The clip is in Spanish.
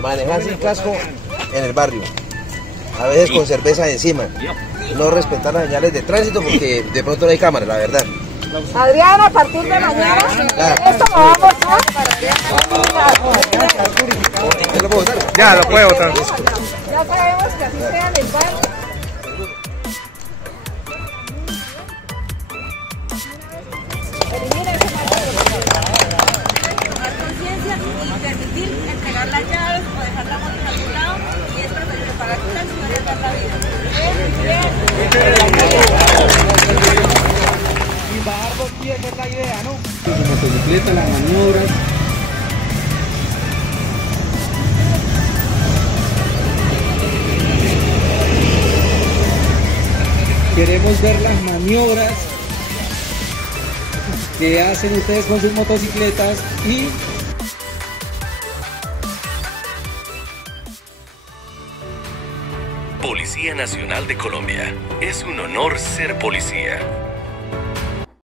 Manejar sin casco en el barrio, a veces con cerveza encima, no respetar las señales de tránsito porque de pronto no hay cámara, la verdad. Adriana, a partir de mañana, esto lo vamos a... ¿Ya lo puedo votar? Ya, lo puede votar. Ya sabemos que así sea en el barrio. Elimina ese Tomar conciencia y permitir entregar las llaves o dejar la moto en algún lado y es preferible pagar tu taxi y arriesgar la vida. Y bajar 2 pies es la idea, ¿no? Su motocicleta, las maniobras. Queremos ver las maniobras que hacen ustedes con sus motocicletas y Policía Nacional de Colombia. Es un honor ser policía.